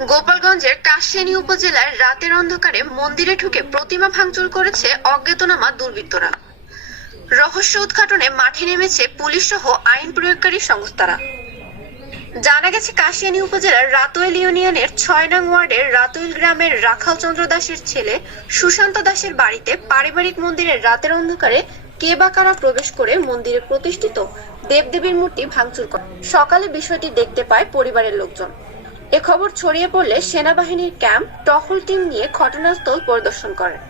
গোপালগঞ্জের কাশিয়ানী উপজেলার রাতের অন্ধকারে মন্দিরে ঢুকে প্রতিমা ভাঙচুর করেছে অজ্ঞাতনামা দুর্বৃত্তরা। রহস্য উদ্ঘাটনে মাঠে নেমেছে পুলিশ সহ আইন প্রয়োগকারী সংস্থারা। জানা গেছে, কাশিয়ানী উপজেলার রাতোয়েল ইউনিয়নের ছয় নং ওয়ার্ডের রাতোয়েল গ্রামের রাখাল চন্দ্র দাসের ছেলে সুশান্ত দাসের বাড়িতে পারিবারিক মন্দিরের রাতের অন্ধকারে কে বা কারা প্রবেশ করে মন্দিরে প্রতিষ্ঠিত দেবদেবীর মূর্তি ভাঙচুর করে। সকালে বিষয়টি দেখতে পায় পরিবারের লোকজন। এ খবর ছড়িয়ে পড়লে সেনাবাহিনীর ক্যাম্প, টহল টিম নিয়ে ঘটনাস্থল পরিদর্শন করেন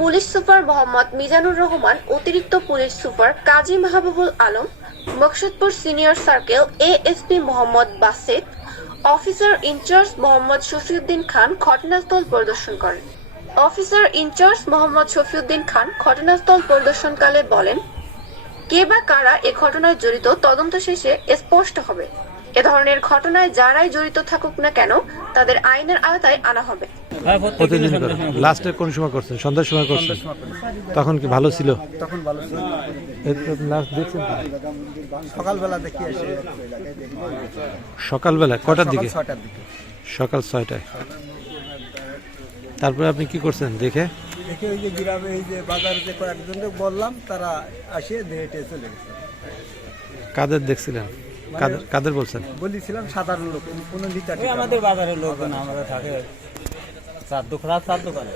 পুলিশ সুপার মোহাম্মদ মিজানুর রহমান, অতিরিক্ত police super Kazi Mahbubul Alam, Muksudpur senior circle ASP Mohammad Baset, officer in charge Mohammad Shafiuddin Khan ঘটনাস্থল পরিদর্শন করেন। Officer in charge Mohammad Shafiuddin Khan ঘটনাস্থল পরিদর্শনকালে বলেন, কে বা কারা এ ঘটনায় জড়িত তদন্ত শেষে স্পষ্ট হবে। এ ধরনের ঘটনায় যারাই জড়িত থাকুক না কেন তাদের আইনের আওতায় আনা হবে। হ্যাঁ প্রতিদিন লাস্টে কোন সময় করছেন? সন্ধ্যার সময় করছেন? তখন কি ভালো ছিল? তখন ভালো ছিল। লাস্ট দেখছেন সকালবেলা দেখি এসে সকালবেলা কটার দিকে? সকাল ছয়টায়। তারপরে আপনি কি করছেন? দেখে? দেখে ওই যে গ্রামে এই যে বাজারে যে কয়েকজনকে বললাম তারা আসে দিয়ে চলে গেছে। কাদের দেখছিলেন? কাদের বলছেন? বলেছিলাম সাধারণ লোক কোনো নেতা আমাদের বাজারের লোক আমাদের থাকে। চার দোকান চার দোকানে।